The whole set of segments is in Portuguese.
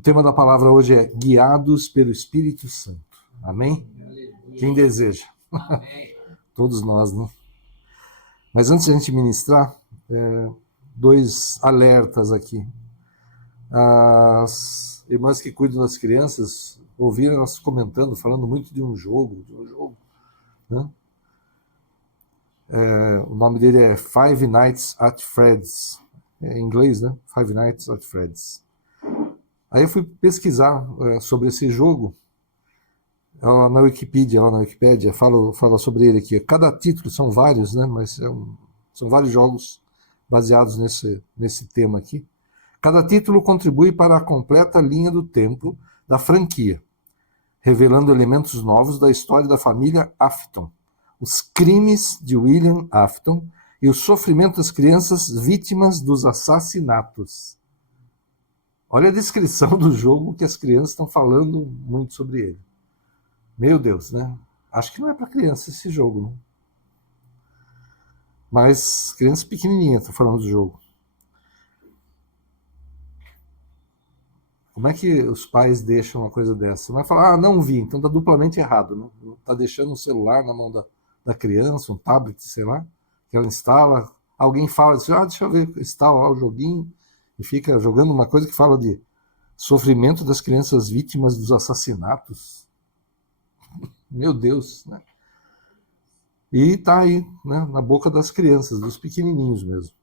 O tema da palavra hoje é guiados pelo Espírito Santo. Amém? Quem deseja? Amém. Todos nós, né? Mas antes de a gente ministrar, dois alertas aqui. As irmãs que cuidam das crianças ouviram elas comentando, falando muito de um jogo, né? O nome dele é Five Nights at Freddy's. É em inglês, né? Five Nights at Freddy's. Aí eu fui pesquisar sobre esse jogo. Na Wikipédia, fala sobre ele aqui. Cada título, são vários, né? Mas são vários jogos baseados nesse tema aqui. Cada título contribui para a completa linha do tempo da franquia, revelando elementos novos da história da família Afton, os crimes de William Afton e o sofrimento das crianças vítimas dos assassinatos. Olha a descrição do jogo que as crianças estão falando muito sobre ele. Meu Deus, né? Acho que não é para criança esse jogo, né? Mas crianças pequenininhas estão falando do jogo. Como é que os pais deixam uma coisa dessa? Você vai falar, não vi, então está duplamente errado. Não está deixando um celular na mão da criança, um tablet, sei lá, que ela instala. Alguém fala assim, deixa eu ver, instala lá o joguinho e fica jogando uma coisa que fala de sofrimento das crianças vítimas dos assassinatos. Meu Deus, né? E tá aí, né, na boca das crianças, dos pequenininhos mesmo.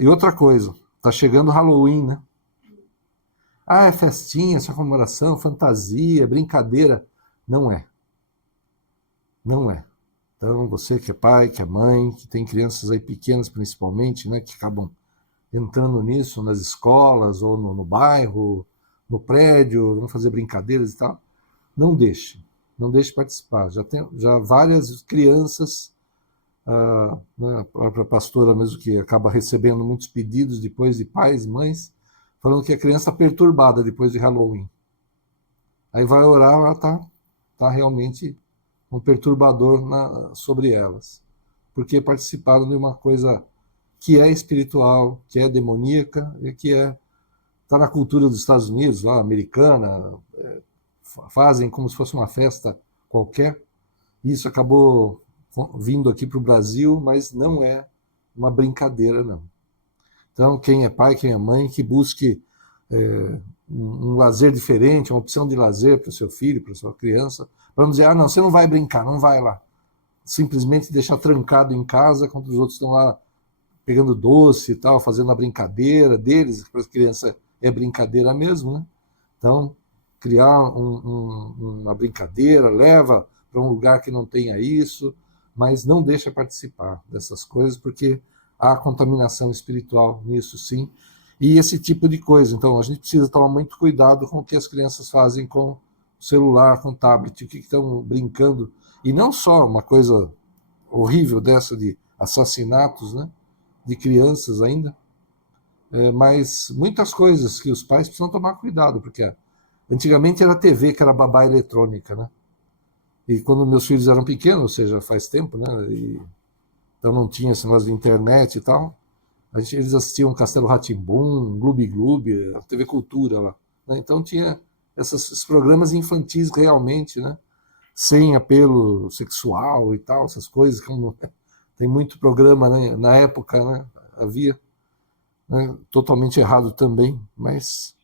E outra coisa, tá chegando Halloween, né? É festinha, essa comemoração, fantasia, brincadeira. Não é. Não é. Então, você que é pai, que é mãe, que tem crianças aí pequenas principalmente, né, que acabam entrando nisso nas escolas ou no bairro, no prédio, vão fazer brincadeiras e tal, não deixe participar. Já várias crianças, né, a própria pastora mesmo que acaba recebendo muitos pedidos depois de pais, mães, falando que a criança está perturbada depois de Halloween. Aí vai orar, ela está realmente um perturbador sobre elas, porque participaram de uma coisa que é espiritual, que é demoníaca e que está na cultura dos Estados Unidos, lá, americana, fazem como se fosse uma festa qualquer. Isso acabou vindo aqui para o Brasil, mas não é uma brincadeira, não. Então, quem é pai, quem é mãe, que busque um lazer diferente, uma opção de lazer para o seu filho, para a sua criança, para não dizer, não, você não vai brincar, não vai lá. Simplesmente deixar trancado em casa, quando os outros estão lá pegando doce e tal, fazendo a brincadeira deles, para as crianças é brincadeira mesmo, né? Então, criar uma brincadeira, leva para um lugar que não tenha isso, mas não deixa participar dessas coisas, porque há contaminação espiritual nisso, sim, e esse tipo de coisa. Então, a gente precisa tomar muito cuidado com o que as crianças fazem com o celular, com o tablet, o que estão brincando, e não só uma coisa horrível dessa de assassinatos, né, de crianças ainda, mas muitas coisas que os pais precisam tomar cuidado, porque antigamente era a TV que era babá eletrônica, né? E quando meus filhos eram pequenos, ou seja, faz tempo, né? Então não tinha esse negócio de internet e tal. Eles assistiam Castelo Rá-Tim-Bum, Gloob Gloob, a TV Cultura lá, né? Então tinha esses programas infantis realmente, né? Sem apelo sexual e tal, essas coisas. Como tem muito programa, né? Na época, né? Havia, né? Totalmente errado também, mas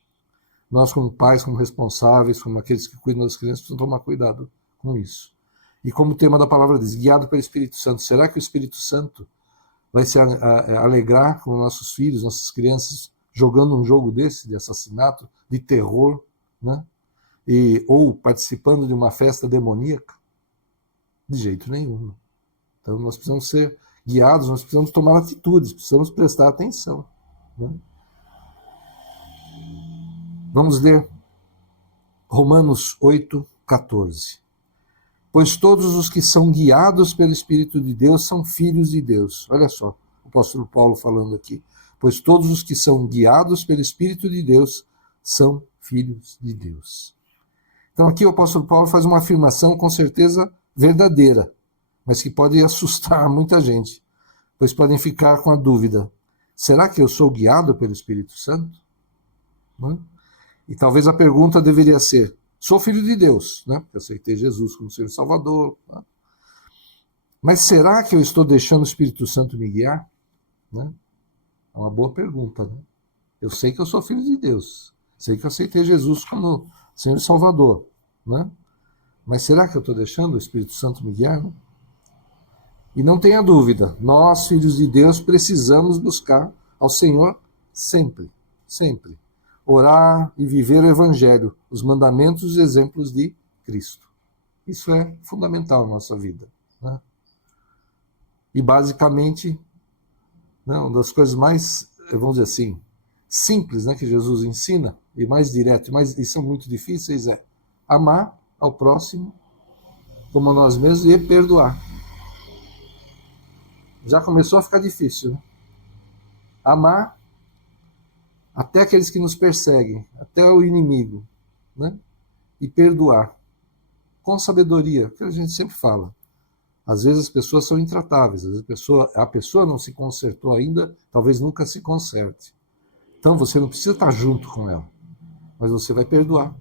nós como pais, como responsáveis, como aqueles que cuidam das crianças, precisamos tomar cuidado com isso. E como o tema da palavra diz, guiado pelo Espírito Santo, será que o Espírito Santo vai se alegrar com nossos filhos, nossas crianças, jogando um jogo desse, de assassinato, de terror, né? Ou participando de uma festa demoníaca? De jeito nenhum. Então nós precisamos ser guiados, nós precisamos tomar atitudes, precisamos prestar atenção, né? Vamos ler Romanos 8:14. Pois todos os que são guiados pelo Espírito de Deus são filhos de Deus. Olha só, o apóstolo Paulo falando aqui. Pois todos os que são guiados pelo Espírito de Deus são filhos de Deus. Então aqui o apóstolo Paulo faz uma afirmação com certeza verdadeira, mas que pode assustar muita gente, pois podem ficar com a dúvida: será que eu sou guiado pelo Espírito Santo? Não? E talvez a pergunta deveria ser: sou filho de Deus, né? Eu aceitei Jesus como Senhor e Salvador. Né? Mas será que eu estou deixando o Espírito Santo me guiar? Né? É uma boa pergunta. Né? Eu sei que eu sou filho de Deus. Sei que eu aceitei Jesus como Senhor e Salvador. Né? Mas será que eu estou deixando o Espírito Santo me guiar? Né? E não tenha dúvida, nós, filhos de Deus, precisamos buscar ao Senhor sempre, sempre. Orar e viver o Evangelho, os mandamentos e exemplos de Cristo. Isso é fundamental na nossa vida. Né? E basicamente, né, uma das coisas mais, vamos dizer assim, simples, né, que Jesus ensina, e mais direto, e são muito difíceis, é amar ao próximo como a nós mesmos e perdoar. Já começou a ficar difícil, né? Amar até aqueles que nos perseguem, até o inimigo, né? E perdoar com sabedoria, que a gente sempre fala. Às vezes as pessoas são intratáveis, às vezes a pessoa não se consertou ainda, talvez nunca se conserte. Então você não precisa estar junto com ela, mas você vai perdoar.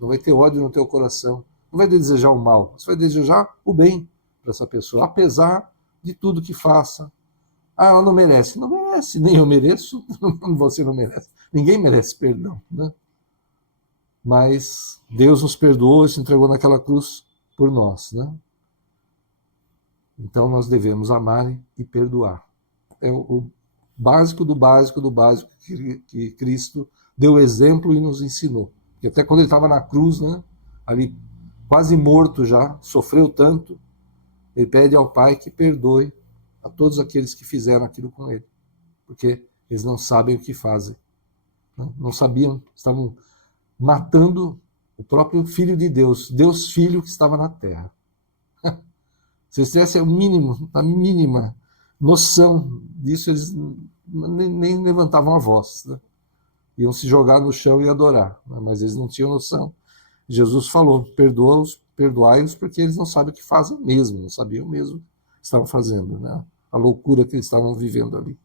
Não vai ter ódio no teu coração, não vai desejar o mal, você vai desejar o bem para essa pessoa, apesar de tudo que faça. Ah, ela não merece. Não merece, nem eu mereço, você não merece. Ninguém merece perdão, né? Mas Deus nos perdoou e se entregou naquela cruz por nós, né? Então nós devemos amar e perdoar. É o básico do básico do básico que Cristo deu exemplo e nos ensinou. Porque até quando ele estava na cruz, né, ali quase morto já, sofreu tanto, ele pede ao Pai que perdoe a todos aqueles que fizeram aquilo com ele, porque eles não sabem o que fazem. Não sabiam, estavam matando o próprio Filho de Deus, Deus Filho que estava na terra. Se eles tivessem o mínimo, a mínima noção disso, eles nem levantavam a voz. Né? Iam se jogar no chão e adorar, né? Mas eles não tinham noção. Jesus falou, perdoai-os, porque eles não sabem o que fazem mesmo, não sabiam mesmo o que estavam fazendo, né? A loucura que eles estavam vivendo ali.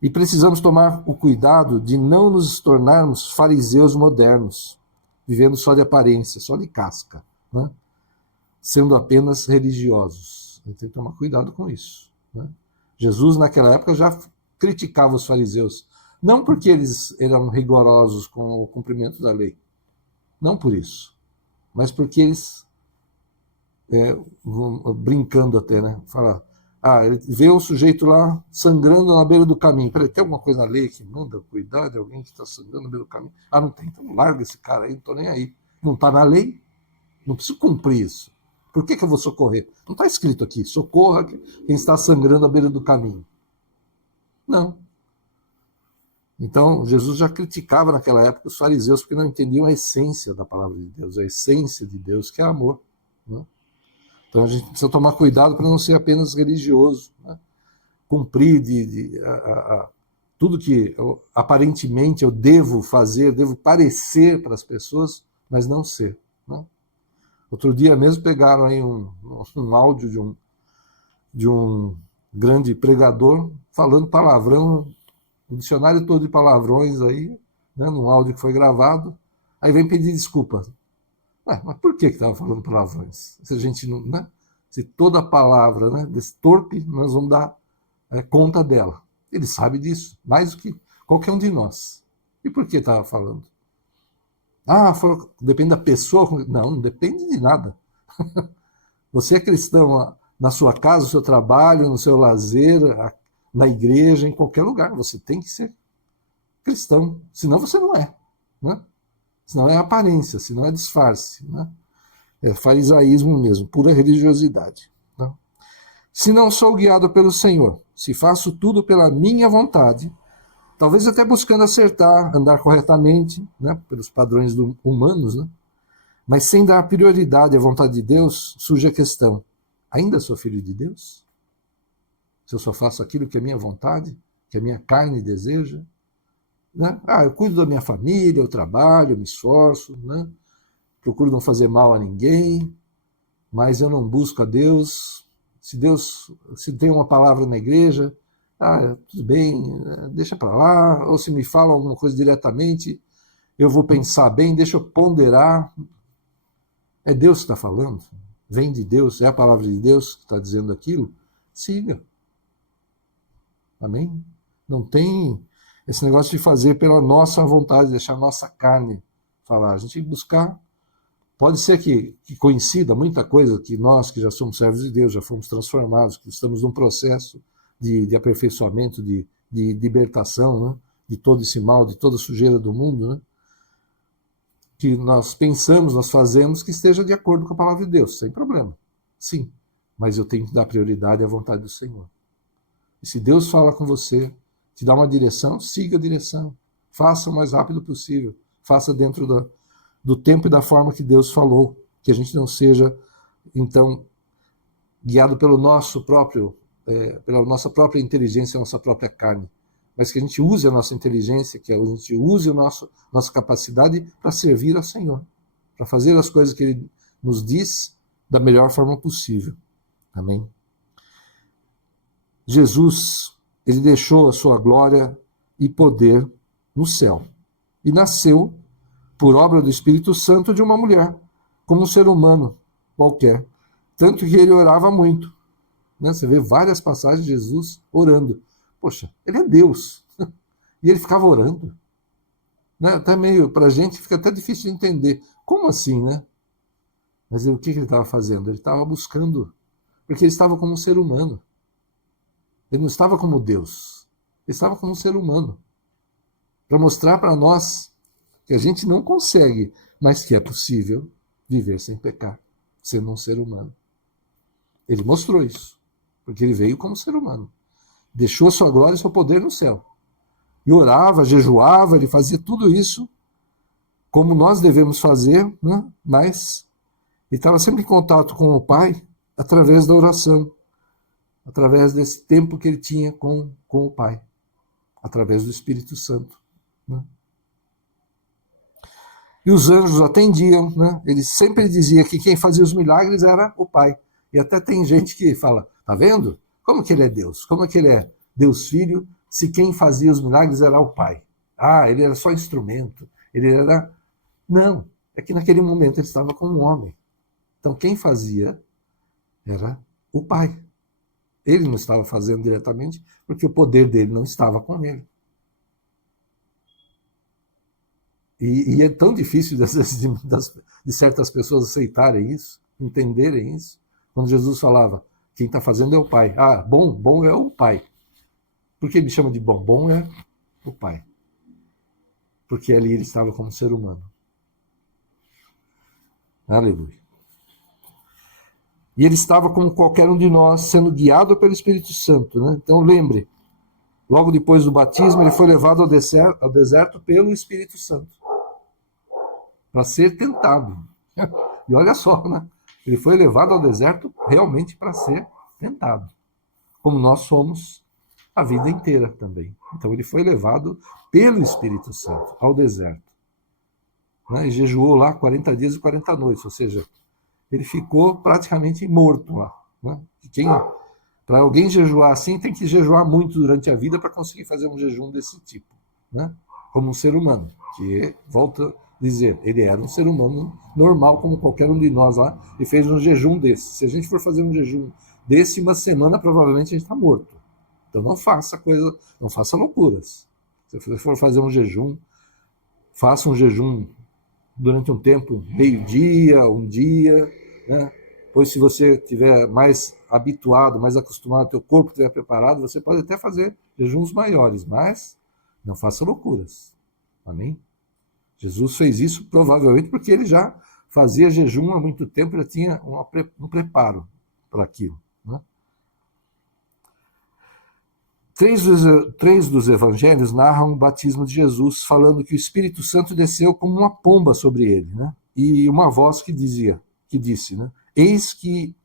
E precisamos tomar o cuidado de não nos tornarmos fariseus modernos, vivendo só de aparência, só de casca, né? Sendo apenas religiosos. A gente tem que tomar cuidado com isso. Né? Jesus, naquela época, já criticava os fariseus, não porque eles eram rigorosos com o cumprimento da lei, não por isso, mas porque eles, brincando até, né? Fala, ele vê o sujeito lá sangrando na beira do caminho. Peraí, tem alguma coisa na lei que manda cuidar de alguém que está sangrando na beira do caminho? Ah, não tem, então larga esse cara aí, não estou nem aí. Não está na lei, não preciso cumprir isso. Por que eu vou socorrer? Não está escrito aqui, socorra quem está sangrando à beira do caminho. Não. Então, Jesus já criticava naquela época os fariseus porque não entendiam a essência da palavra de Deus, a essência de Deus, que é amor. Né? Então, a gente precisa tomar cuidado para não ser apenas religioso, né? Cumprir tudo que aparentemente eu devo fazer, devo parecer para as pessoas, mas não ser. Né? Outro dia mesmo pegaram aí um áudio de um grande pregador falando palavrão, um dicionário todo de palavrões aí, né, num áudio que foi gravado, aí vem pedir desculpa. Mas por que estava falando palavrões? Se a gente não, né? Se toda palavra, né, desse torpe, nós vamos dar conta dela. Ele sabe disso, mais do que qualquer um de nós. E por que estava falando? Depende da pessoa. Não depende de nada. Você é cristão na sua casa, no seu trabalho, no seu lazer, na igreja, em qualquer lugar. Você tem que ser cristão. Senão você não é. Né? Senão é aparência, senão é disfarce. Né? É farisaísmo mesmo, pura religiosidade. Né? Se não sou guiado pelo Senhor, se faço tudo pela minha vontade, talvez até buscando acertar, andar corretamente, né, pelos padrões humanos, né, mas sem dar prioridade à vontade de Deus, surge a questão: ainda sou filho de Deus? Se eu só faço aquilo que é minha vontade, que a minha carne deseja? Né? Eu cuido da minha família, eu trabalho, eu me esforço, né, procuro não fazer mal a ninguém, mas eu não busco a Deus. Se tem uma palavra na igreja, tudo bem, deixa para lá, ou se me falam alguma coisa diretamente, eu vou pensar bem, deixa eu ponderar. É Deus que está falando, vem de Deus, é a palavra de Deus que está dizendo aquilo, siga. Amém? Não tem esse negócio de fazer pela nossa vontade, deixar a nossa carne falar. A gente tem que buscar. Pode ser que coincida muita coisa, que nós que já somos servos de Deus, já fomos transformados, que estamos num processo de aperfeiçoamento, de libertação, né? De todo esse mal, de toda a sujeira do mundo, né? Que nós pensamos, nós fazemos, que esteja de acordo com a palavra de Deus, sem problema. Sim, mas eu tenho que dar prioridade à vontade do Senhor. E se Deus fala com você, te dá uma direção, siga a direção. Faça o mais rápido possível. Faça dentro do tempo e da forma que Deus falou. Que a gente não seja, então, guiado pelo nosso próprio, pela nossa própria inteligência, nossa própria carne. Mas que a gente use a nossa inteligência, que a gente use a nossa capacidade para servir ao Senhor. Para fazer as coisas que Ele nos diz da melhor forma possível. Amém? Jesus, ele deixou a sua glória e poder no céu e nasceu por obra do Espírito Santo de uma mulher, como um ser humano qualquer, tanto que ele orava muito, né? Você vê várias passagens de Jesus orando. Poxa, ele é Deus e ele ficava orando, né? Até meio, para a gente fica até difícil de entender, como assim, né? Mas o que ele estava fazendo? Ele estava buscando, porque ele estava como um ser humano. Ele não estava como Deus, ele estava como um ser humano. Para mostrar para nós que a gente não consegue, mas que é possível viver sem pecar, sendo um ser humano. Ele mostrou isso, porque ele veio como ser humano. Deixou sua glória e seu poder no céu. E orava, jejuava, ele fazia tudo isso como nós devemos fazer, né? Mas ele estava sempre em contato com o Pai através da oração. Através desse tempo que ele tinha com o Pai, através do Espírito Santo. Né? E os anjos atendiam, né? Ele sempre dizia que quem fazia os milagres era o Pai. E até tem gente que fala, tá vendo? Como que ele é Deus? Como é que ele é Deus Filho, se quem fazia os milagres era o Pai? Ah, ele era só instrumento, ele era... Não, é que naquele momento ele estava como um homem. Então quem fazia era o Pai. Ele não estava fazendo diretamente, porque o poder dele não estava com ele. E é tão difícil de certas pessoas aceitarem isso, entenderem isso. Quando Jesus falava, quem está fazendo é o Pai. Ah, bom é o Pai. Por que me chama de bom? Bom é o Pai. Porque ali ele estava como ser humano. Aleluia. E ele estava como qualquer um de nós, sendo guiado pelo Espírito Santo. Né? Então lembre, logo depois do batismo, ele foi levado ao deserto pelo Espírito Santo. Para ser tentado. E olha só, né? Ele foi levado ao deserto realmente para ser tentado. Como nós somos a vida inteira também. Então ele foi levado pelo Espírito Santo ao deserto. Né? E jejuou lá 40 dias e 40 noites, ou seja, ele ficou praticamente morto lá. Né? Para alguém jejuar assim, tem que jejuar muito durante a vida para conseguir fazer um jejum desse tipo. Né? Como um ser humano, que, volta a dizer, ele era um ser humano normal, como qualquer um de nós lá, e fez um jejum desse. Se a gente for fazer um jejum desse, uma semana, provavelmente a gente está morto. Então não faça loucuras. Se você for fazer um jejum, faça um jejum durante um tempo, meio-dia, um dia, né? Pois se você estiver mais habituado, mais acostumado, teu corpo estiver preparado, você pode até fazer jejuns maiores, mas não faça loucuras. Amém? Jesus fez isso provavelmente porque ele já fazia jejum há muito tempo, já tinha um preparo para aquilo. Né? Três dos evangelhos narram o batismo de Jesus, falando que o Espírito Santo desceu como uma pomba sobre ele, né? E uma voz que disse, né? Eis que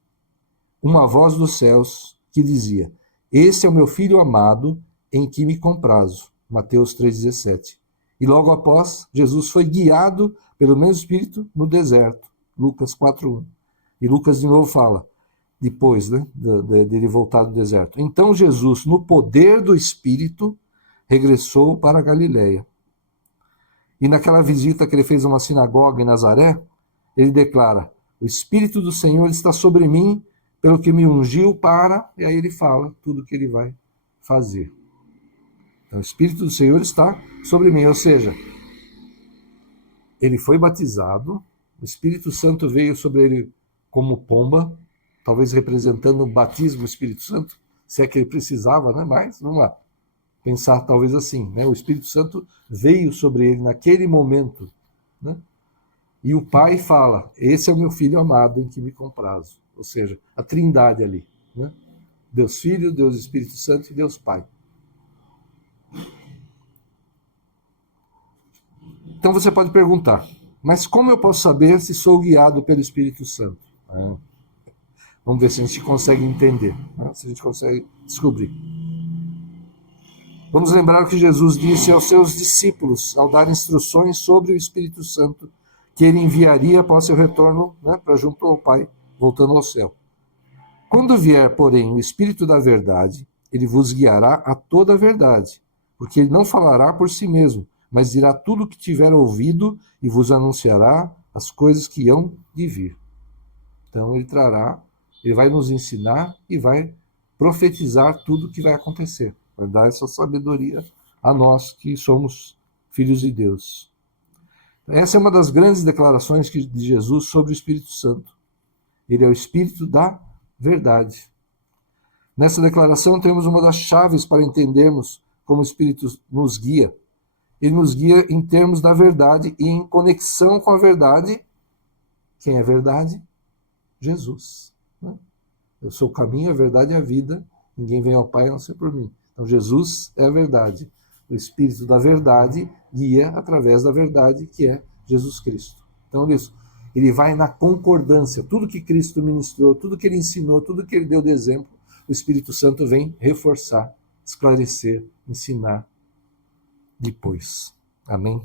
uma voz dos céus que dizia, esse é o meu filho amado, em que me comprazo. Mateus 3,17. E logo após, Jesus foi guiado pelo mesmo Espírito no deserto. Lucas 4,1. E Lucas de novo fala, depois, né, dele voltar do deserto. Então Jesus, no poder do Espírito, regressou para a Galileia. E naquela visita que ele fez a uma sinagoga em Nazaré, ele declara: o Espírito do Senhor está sobre mim, pelo que me ungiu para... E aí ele fala tudo o que ele vai fazer. Então, o Espírito do Senhor está sobre mim, ou seja, ele foi batizado, o Espírito Santo veio sobre ele como pomba, talvez representando o batismo do Espírito Santo, se é que ele precisava, né? Mas, vamos lá, pensar talvez assim, né? O Espírito Santo veio sobre ele naquele momento, né? E o Pai fala: esse é o meu Filho amado em que me comprazo. Ou seja, a trindade ali, né? Deus Filho, Deus Espírito Santo e Deus Pai. Então você pode perguntar: mas como eu posso saber se sou guiado pelo Espírito Santo? Vamos ver se a gente consegue entender, né? Se a gente consegue descobrir. Vamos lembrar o que Jesus disse aos seus discípulos ao dar instruções sobre o Espírito Santo que ele enviaria após seu retorno, né, para junto ao Pai, voltando ao céu. Quando vier, porém, o Espírito da verdade, ele vos guiará a toda a verdade, porque ele não falará por si mesmo, mas dirá tudo o que tiver ouvido e vos anunciará as coisas que hão de vir. Então ele vai nos ensinar e vai profetizar tudo o que vai acontecer. Vai dar essa sabedoria a nós que somos filhos de Deus. Essa é uma das grandes declarações de Jesus sobre o Espírito Santo. Ele é o Espírito da verdade. Nessa declaração temos uma das chaves para entendermos como o Espírito nos guia. Ele nos guia em termos da verdade e em conexão com a verdade. Quem é verdade? Jesus. Eu sou o caminho, a verdade e a vida. Ninguém vem ao Pai a não ser por mim. Então Jesus é a verdade. O Espírito da verdade guia através da verdade, que é Jesus Cristo. Então, ele vai na concordância. Tudo que Cristo ministrou, tudo que ele ensinou, tudo que ele deu de exemplo, o Espírito Santo vem reforçar, esclarecer, ensinar depois. Amém?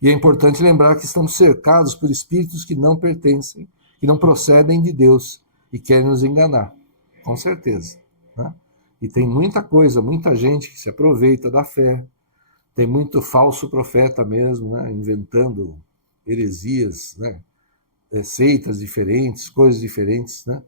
E é importante lembrar que estamos cercados por espíritos que não pertencem, que não procedem de Deus e querem nos enganar. Com certeza. Né? E tem muita coisa, muita gente que se aproveita da fé, tem muito falso profeta mesmo, né? Inventando heresias, né? Seitas diferentes, coisas diferentes, né?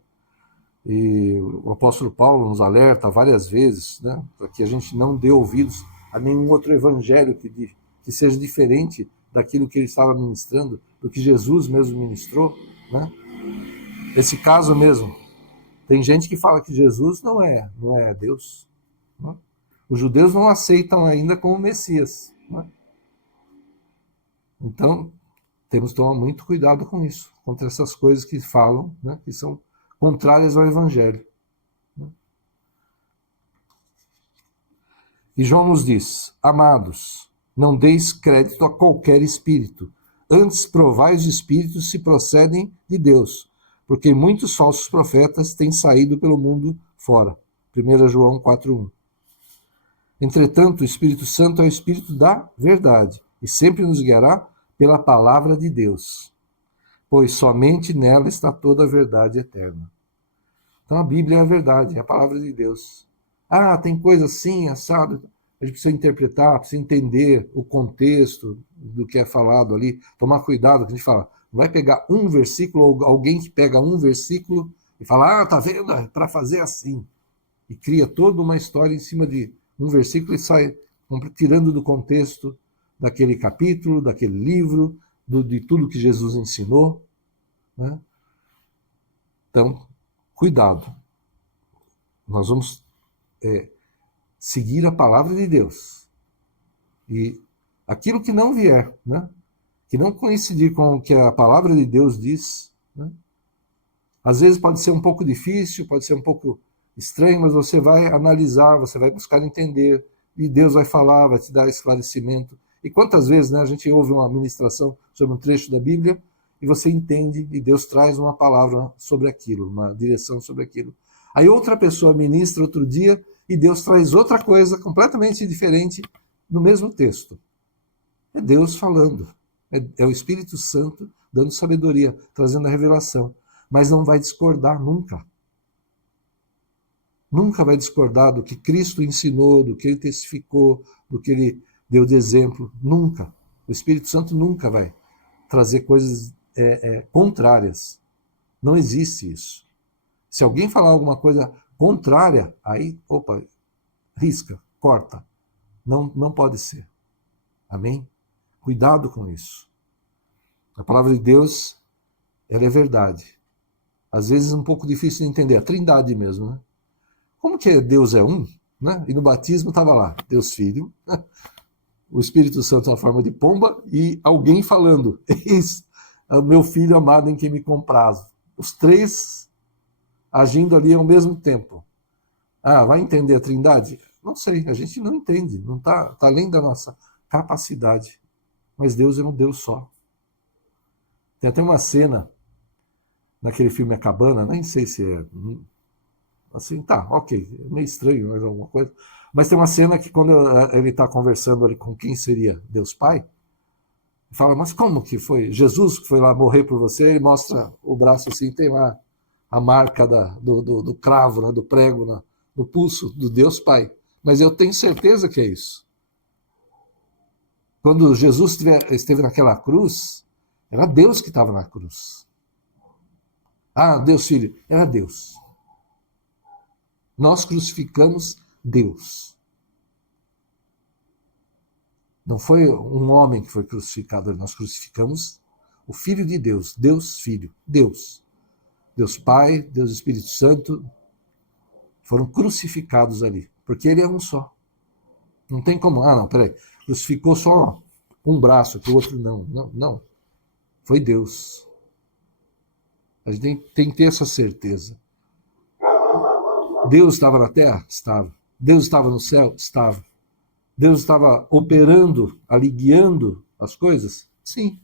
E o apóstolo Paulo nos alerta várias vezes, né? Para que a gente não dê ouvidos a nenhum outro evangelho que seja diferente daquilo que ele estava ministrando, do que Jesus mesmo ministrou, né? Esse caso mesmo, tem gente que fala que Jesus não é Deus. Né? Os judeus não aceitam ainda como Messias. Né? Então, temos que tomar muito cuidado com isso, contra essas coisas que falam, né, que são contrárias ao Evangelho. Né? E João nos diz: amados, não deis crédito a qualquer espírito, antes provai os espíritos se procedem de Deus, porque muitos falsos profetas têm saído pelo mundo fora. 1 João 4:1. Entretanto, o Espírito Santo é o Espírito da verdade, e sempre nos guiará pela palavra de Deus, pois somente nela está toda a verdade eterna. Então a Bíblia é a verdade, é a palavra de Deus. Ah, tem coisa assim, assado. A gente precisa interpretar, precisa entender o contexto do que é falado ali, tomar cuidado, que a gente fala, não vai pegar um versículo, ou alguém que pega um versículo e fala, tá vendo, é para fazer assim. E cria toda uma história em cima de um versículo e sai tirando do contexto daquele capítulo, daquele livro, de tudo que Jesus ensinou. Né? Então, cuidado. Nós vamos seguir a palavra de Deus. E aquilo que não vier, né? Que não coincidir com o que a palavra de Deus diz, né? Às vezes pode ser um pouco difícil, pode ser um pouco estranho, mas você vai analisar, você vai buscar entender, e Deus vai falar, vai te dar esclarecimento. E quantas vezes, né, a gente ouve uma ministração sobre um trecho da Bíblia e você entende e Deus traz uma palavra sobre aquilo, uma direção sobre aquilo. Aí outra pessoa ministra outro dia e Deus traz outra coisa completamente diferente no mesmo texto. É Deus falando. É o Espírito Santo dando sabedoria, trazendo a revelação. Mas não vai discordar nunca. Nunca vai discordar do que Cristo ensinou, do que ele testificou, do que ele deu de exemplo. Nunca. O Espírito Santo nunca vai trazer coisas contrárias. Não existe isso. Se alguém falar alguma coisa contrária, aí, opa, risca, corta. Não pode ser. Amém? Cuidado com isso. A palavra de Deus, ela é verdade. Às vezes é um pouco difícil de entender. A trindade mesmo, né? Como que Deus é um? Né? E no batismo estava lá, Deus Filho, né? O Espírito Santo na forma de pomba e alguém falando, eis o meu filho amado em quem me comprazo. Os três agindo ali ao mesmo tempo. Ah, vai entender a trindade? Não sei, a gente não entende, não tá além da nossa capacidade. Mas Deus é um Deus só. Tem até uma cena naquele filme A Cabana, nem sei se é assim, tá, ok, é meio estranho, mas alguma coisa. Mas tem uma cena que quando ele está conversando ali com quem seria Deus Pai, ele fala, mas como que foi? Jesus que foi lá morrer por você, ele mostra o braço assim, tem lá a marca do cravo, né, do prego no pulso do Deus Pai. Mas eu tenho certeza que é isso. Quando Jesus esteve naquela cruz, era Deus que estava na cruz. Ah, Deus Filho, era Deus. Nós crucificamos Deus. Não foi um homem que foi crucificado, nós crucificamos o Filho de Deus, Deus Filho, Deus. Deus Pai, Deus Espírito Santo, foram crucificados ali, porque ele é um só. Não tem como, não, peraí, crucificou só um braço, que o outro não. Foi Deus. A gente tem que ter essa certeza. Deus estava na terra? Estava. Deus estava no céu? Estava. Deus estava operando, ali guiando as coisas? Sim.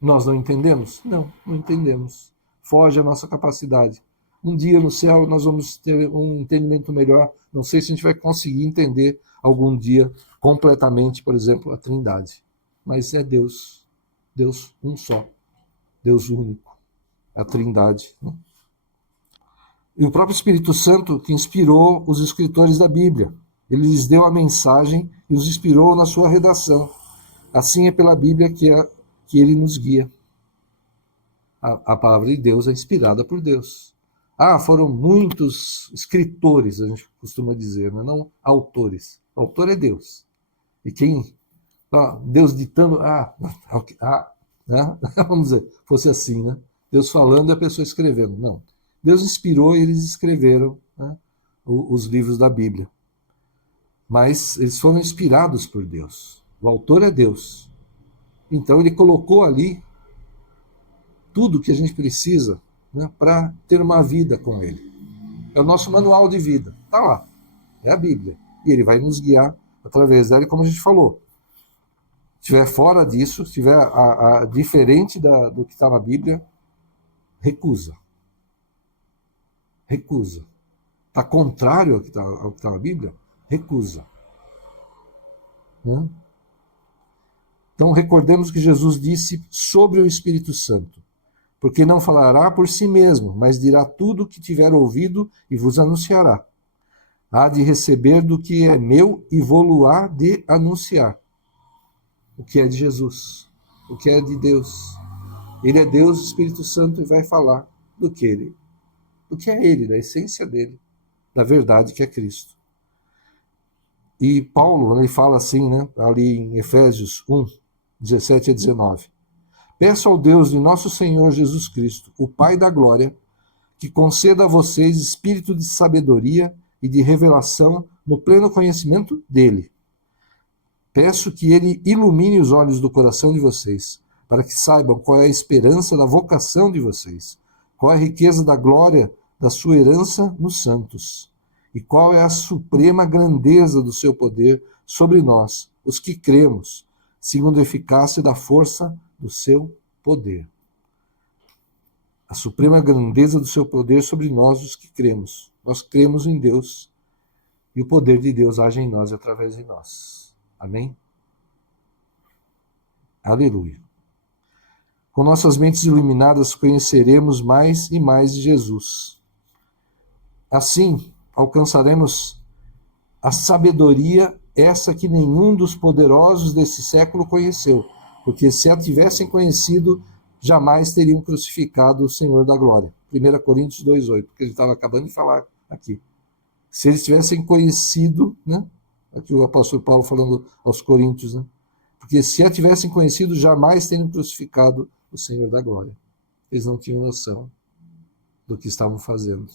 Nós não entendemos? Não entendemos. Foge a nossa capacidade. Um dia no céu nós vamos ter um entendimento melhor. Não sei se a gente vai conseguir entender algum dia completamente, por exemplo, a Trindade. Mas é Deus. Deus um só. Deus único. A Trindade. Né? E o próprio Espírito Santo que inspirou os escritores da Bíblia. Ele lhes deu a mensagem e os inspirou na sua redação. Assim é pela Bíblia que ele nos guia. A palavra de Deus é inspirada por Deus. Foram muitos escritores, a gente costuma dizer, não autores. O autor é Deus. E quem... Deus ditando... né? Vamos dizer, fosse assim, né? Deus falando e a pessoa escrevendo. Não. Deus inspirou e eles escreveram, né, os livros da Bíblia. Mas eles foram inspirados por Deus. O autor é Deus. Então ele colocou ali tudo que a gente precisa, né, para ter uma vida com ele. É o nosso manual de vida. Está lá. É a Bíblia. E ele vai nos guiar através dela, como a gente falou. Se estiver fora disso, se estiver diferente do que está na Bíblia, recusa. Recusa. Está contrário ao que está na Bíblia? Recusa. Né? Então recordemos que Jesus disse sobre o Espírito Santo, porque não falará por si mesmo, mas dirá tudo o que tiver ouvido e vos anunciará. Há de receber do que é meu e vou-lo-á de anunciar. O que é de Jesus, o que é de Deus. Ele é Deus, o Espírito Santo, e vai falar do que é ele, da essência dele, da verdade que é Cristo. E Paulo, ele fala assim, né, ali em Efésios 1, 17 a 19. Peço ao Deus de nosso Senhor Jesus Cristo, o Pai da glória, que conceda a vocês espírito de sabedoria e de revelação no pleno conhecimento dele. Peço que ele ilumine os olhos do coração de vocês, para que saibam qual é a esperança da vocação de vocês, qual é a riqueza da glória da sua herança nos santos, e qual é a suprema grandeza do seu poder sobre nós, os que cremos, segundo a eficácia da força do seu poder. A suprema grandeza do seu poder sobre nós, os que cremos. Nós cremos em Deus, e o poder de Deus age em nós e através de nós. Amém? Aleluia. Com nossas mentes iluminadas, conheceremos mais e mais de Jesus. Assim, alcançaremos a sabedoria essa que nenhum dos poderosos desse século conheceu, porque se a tivessem conhecido, jamais teriam crucificado o Senhor da glória. 1 Coríntios 2,8, porque ele estava acabando de falar aqui. Se eles tivessem conhecido, né? Aqui o apóstolo Paulo falando aos Coríntios, né? Porque se a tivessem conhecido, jamais teriam crucificado o Senhor da glória. Eles não tinham noção do que estavam fazendo.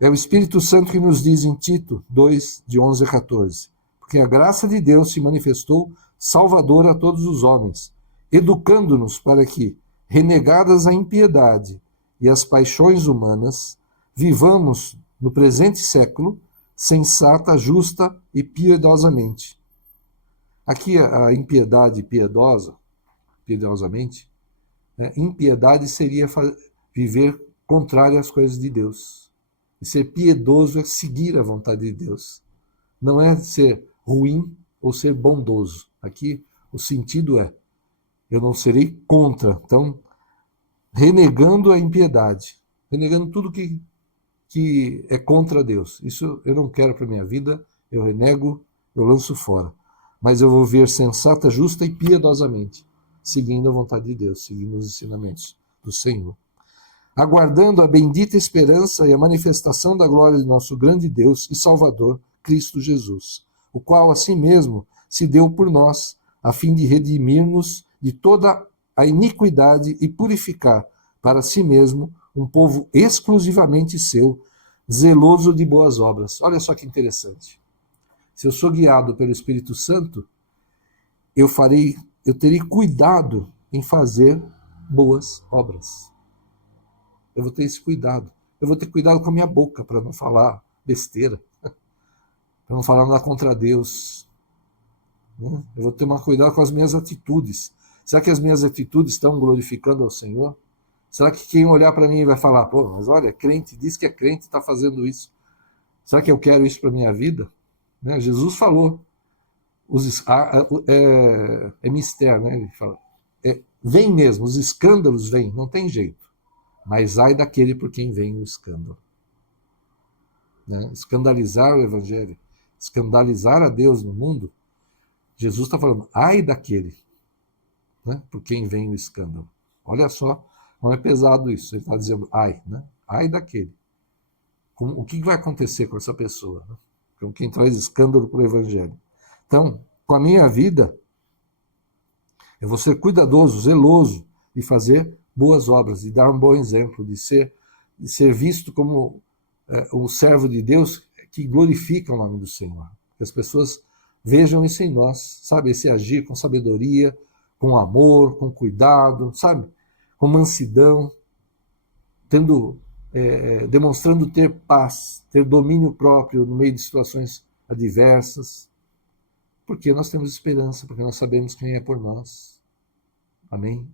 É o Espírito Santo que nos diz em Tito 2, de 11 a 14. Porque a graça de Deus se manifestou salvadora a todos os homens, educando-nos para que, renegadas a impiedade e as paixões humanas, vivamos no presente século sensata, justa e piedosamente. Aqui a impiedade piedosamente, né? Impiedade seria viver contrário às coisas de Deus. E ser piedoso é seguir a vontade de Deus. Não é ser ruim ou ser bondoso. Aqui o sentido é, eu não serei contra. Então, renegando a impiedade, renegando tudo que é contra Deus. Isso eu não quero para a minha vida, eu renego, eu lanço fora. Mas eu vou ver sensata, justa e piedosamente, seguindo a vontade de Deus, seguindo os ensinamentos do Senhor. Aguardando a bendita esperança e a manifestação da glória de nosso grande Deus e Salvador, Cristo Jesus, o qual, assim mesmo, se deu por nós, a fim de redimir-nos de toda a iniquidade e purificar para si mesmo um povo exclusivamente seu, zeloso de boas obras. Olha só que interessante. Se eu sou guiado pelo Espírito Santo, eu terei cuidado em fazer boas obras. Eu vou ter esse cuidado. Eu vou ter cuidado com a minha boca para não falar besteira, para não falar nada contra Deus. Eu vou ter mais cuidado com as minhas atitudes. Será que as minhas atitudes estão glorificando ao Senhor? Será que quem olhar para mim vai falar, pô, mas olha, crente, diz que é crente, está fazendo isso. Será que eu quero isso para a minha vida? Jesus falou, é mistério, né? Ele fala, vem mesmo, os escândalos vêm, não tem jeito. Mas ai daquele por quem vem o escândalo. Né? Escandalizar o Evangelho, escandalizar a Deus no mundo, Jesus está falando, ai daquele, né, por quem vem o escândalo. Olha só, não é pesado isso, ele está dizendo ai, né? Ai daquele. O que vai acontecer com essa pessoa? Né? Com quem traz escândalo para o Evangelho. Então, com a minha vida, eu vou ser cuidadoso, zeloso de fazer boas obras, de dar um bom exemplo, de ser visto como um servo de Deus que glorifica o nome do Senhor. Que as pessoas vejam isso em nós, sabe? Esse agir com sabedoria, com amor, com cuidado, sabe? Com mansidão, demonstrando ter paz, ter domínio próprio no meio de situações adversas, porque nós temos esperança, porque nós sabemos quem é por nós. Amém?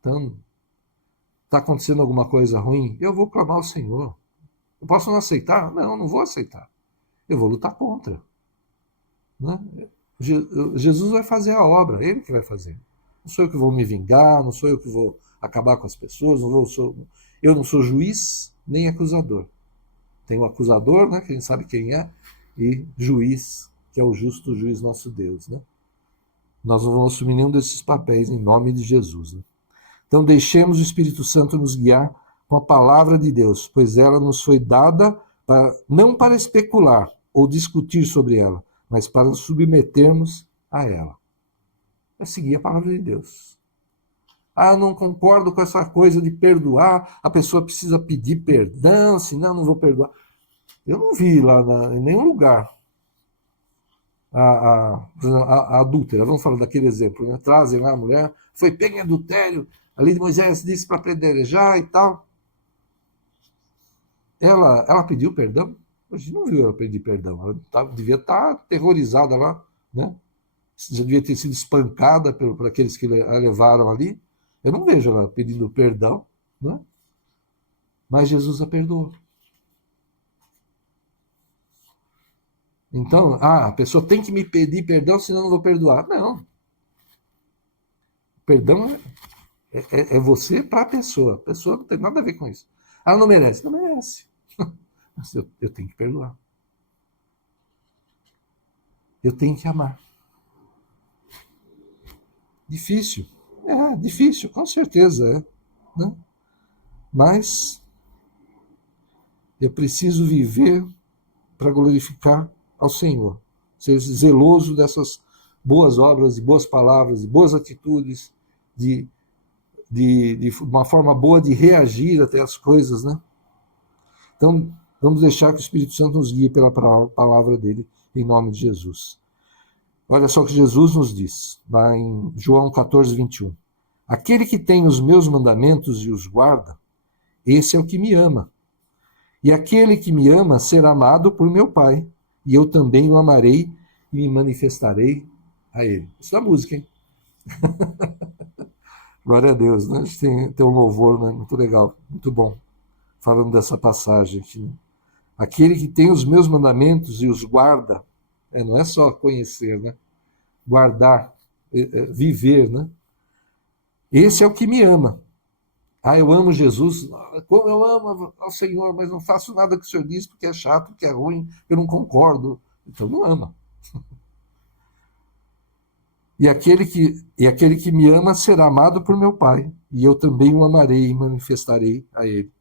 Então, está acontecendo alguma coisa ruim? Eu vou clamar ao Senhor. Eu posso não aceitar? Não, não vou aceitar. Eu vou lutar contra. Né? Jesus vai fazer a obra, ele que vai fazer. Não sou eu que vou me vingar, não sou eu que vou acabar com as pessoas, eu não sou juiz nem acusador. Tem o acusador, né, que a gente sabe quem é, e juiz, que é o justo juiz nosso Deus. Né? Nós não vamos assumir nenhum desses papéis em nome de Jesus. Né? Então deixemos o Espírito Santo nos guiar com a palavra de Deus, pois ela nos foi dada não para especular ou discutir sobre ela, mas para nos submetermos a ela. É seguir a palavra de Deus. Ah, não concordo com essa coisa de perdoar, a pessoa precisa pedir perdão, senão não vou perdoar. Eu não vi lá em nenhum lugar a adúltera, vamos falar daquele exemplo, né? Trazem lá a mulher, foi pega em adultério, ali Moisés disse para apedrejar e tal. Ela pediu perdão? A gente não viu ela pedir perdão. Ela devia estar aterrorizada lá, né? Já devia ter sido espancada por aqueles que a levaram ali. Eu não vejo ela pedindo perdão, né? Mas Jesus a perdoou. Então, a pessoa tem que me pedir perdão, senão eu não vou perdoar. Não. Perdão é você para a pessoa. A pessoa não tem nada a ver com isso. Ela não merece. Não merece. Mas eu tenho que perdoar. eu tenho que amar. Difícil. Difícil, com certeza é. Né? Mas eu preciso viver para glorificar ao Senhor. Ser zeloso dessas boas obras, de boas palavras, de boas atitudes, de uma forma boa de reagir até as coisas, né? Então, vamos deixar que o Espírito Santo nos guie pela palavra dele, em nome de Jesus. Olha só o que Jesus nos diz, lá em João 14, 21. Aquele que tem os meus mandamentos e os guarda, esse é o que me ama. E aquele que me ama será amado por meu Pai, e eu também o amarei e me manifestarei a ele. Isso é música, hein? Glória a Deus, né? A gente tem um louvor, né? Muito legal, muito bom, falando dessa passagem aqui. Né? Aquele que tem os meus mandamentos e os guarda, não é só conhecer, né? Guardar, viver, né? Esse é o que me ama. Eu amo Jesus, como eu amo ao Senhor, mas não faço nada que o Senhor diz porque é chato, porque é ruim, eu não concordo. Então não ama. E aquele que me ama será amado por meu Pai, e eu também o amarei e manifestarei a ele.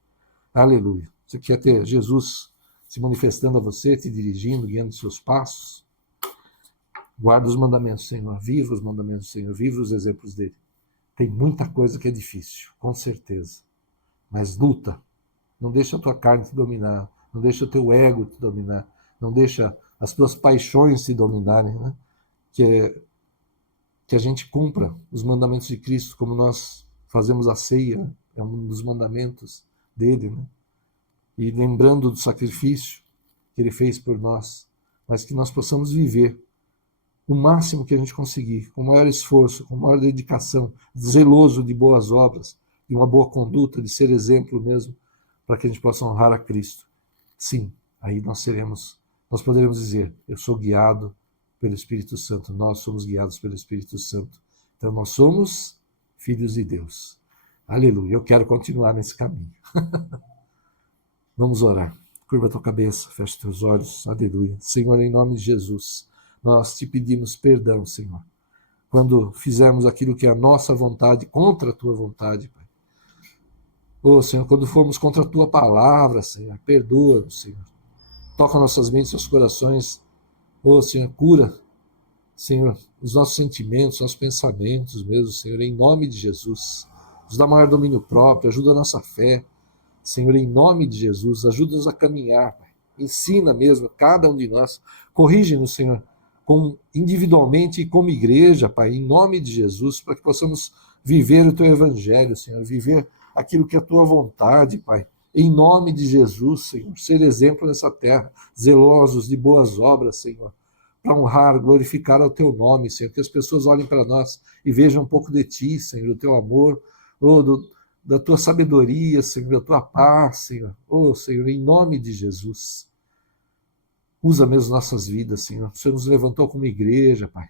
Aleluia. Você quer ter Jesus se manifestando a você, te dirigindo, guiando os seus passos? Guarda os mandamentos, Senhor. Viva os mandamentos, Senhor. Viva os exemplos dele. Tem muita coisa que é difícil, com certeza. Mas luta. Não deixa a tua carne te dominar. Não deixa o teu ego te dominar. Não deixa as tuas paixões te dominarem. Né? Que a gente cumpra os mandamentos de Cristo, como nós fazemos a ceia. Né? É um dos mandamentos dele. Né? E lembrando do sacrifício que ele fez por nós. Mas que nós possamos viver o máximo que a gente conseguir, com maior esforço, com maior dedicação, zeloso de boas obras, de uma boa conduta, de ser exemplo mesmo, para que a gente possa honrar a Cristo. Sim, aí nós poderemos dizer, eu sou guiado pelo Espírito Santo, nós somos guiados pelo Espírito Santo. Então nós somos filhos de Deus. Aleluia, eu quero continuar nesse caminho. Vamos orar. Curva a tua cabeça, fecha teus olhos. Aleluia. Senhor, em nome de Jesus, nós te pedimos perdão, Senhor, quando fizermos aquilo que é a nossa vontade, contra a tua vontade, Pai. Senhor, quando formos contra a tua palavra, Senhor, perdoa-nos, Senhor. Toca nossas mentes, nossos corações. Senhor, cura, Senhor, os nossos sentimentos, nossos pensamentos mesmo, Senhor, em nome de Jesus. Nos dá maior domínio próprio, ajuda a nossa fé. Senhor, em nome de Jesus, ajuda-nos a caminhar, Pai. Ensina mesmo cada um de nós. Corrige-nos, Senhor, individualmente e como igreja, Pai, em nome de Jesus, para que possamos viver o teu evangelho, Senhor, viver aquilo que é a tua vontade, Pai, em nome de Jesus, Senhor, ser exemplo nessa terra, zelosos de boas obras, Senhor, para honrar, glorificar ao teu nome, Senhor, que as pessoas olhem para nós e vejam um pouco de ti, Senhor, do teu amor, da tua sabedoria, Senhor, da tua paz, Senhor, Senhor, em nome de Jesus. Usa mesmo nossas vidas, Senhor. O Senhor nos levantou como igreja, Pai.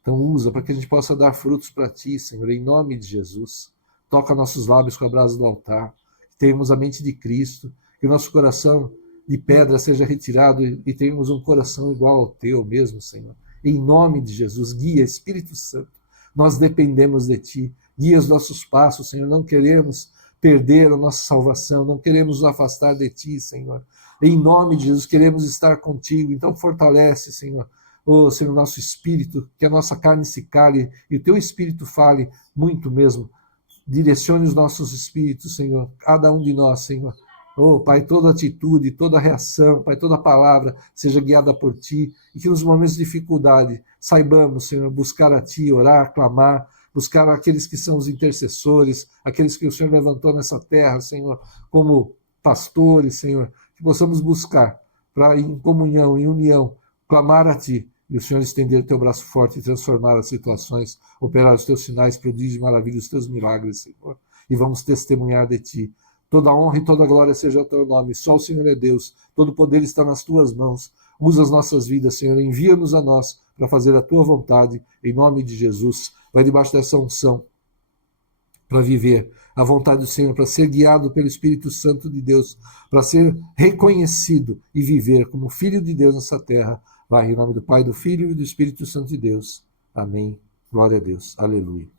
Então usa para que a gente possa dar frutos para Ti, Senhor, em nome de Jesus. Toca nossos lábios com a brasa do altar. Que tenhamos a mente de Cristo. Que o nosso coração de pedra seja retirado e tenhamos um coração igual ao Teu mesmo, Senhor. Em nome de Jesus, guia, Espírito Santo. Nós dependemos de Ti. Guia os nossos passos, Senhor. Não queremos perder a nossa salvação. Não queremos nos afastar de Ti, Senhor. Em nome de Jesus, queremos estar contigo. Então fortalece, Senhor, Senhor, o nosso espírito, que a nossa carne se cale e o teu espírito fale muito mesmo. Direcione os nossos espíritos, Senhor, cada um de nós, Senhor. Pai, toda atitude, toda reação, Pai, toda palavra seja guiada por Ti e que nos momentos de dificuldade saibamos, Senhor, buscar a Ti, orar, clamar, buscar aqueles que são os intercessores, aqueles que o Senhor levantou nessa terra, Senhor, como pastores, Senhor, que possamos buscar para, em comunhão, em união, clamar a Ti e o Senhor estender o Teu braço forte e transformar as situações, operar os Teus sinais, prodígios, maravilhas, os Teus milagres, Senhor. E vamos testemunhar de Ti. Toda honra e toda glória seja ao Teu nome. Só o Senhor é Deus. Todo poder está nas Tuas mãos. Usa as nossas vidas, Senhor. Envia-nos a nós para fazer a Tua vontade. Em nome de Jesus. Vai debaixo dessa unção para viver a vontade do Senhor, para ser guiado pelo Espírito Santo de Deus, para ser reconhecido e viver como filho de Deus nessa terra. Vai em nome do Pai, do Filho e do Espírito Santo de Deus. Amém. Glória a Deus. Aleluia.